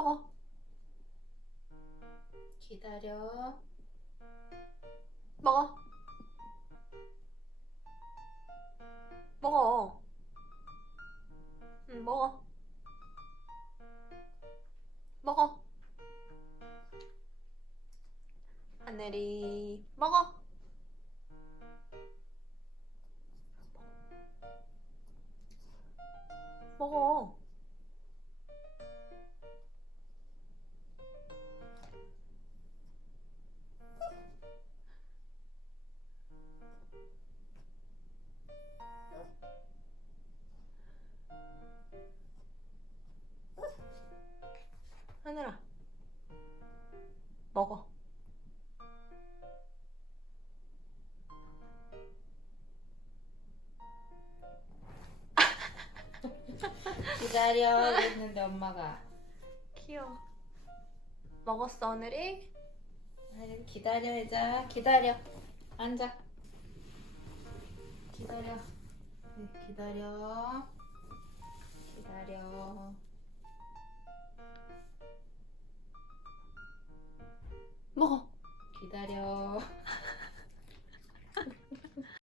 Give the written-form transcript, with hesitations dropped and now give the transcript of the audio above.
먹어. 기다려. 먹어. 먹어. 응, 먹어. 먹어. 하늘이 먹어. 먹어. 하늘아, 먹어. 기다려. 했는데 엄마가. 귀여워. 먹었어, 하늘이? 하늘이 기다려 해자. 기다려. 앉아. 기다려. 네, 기다려. 기다려.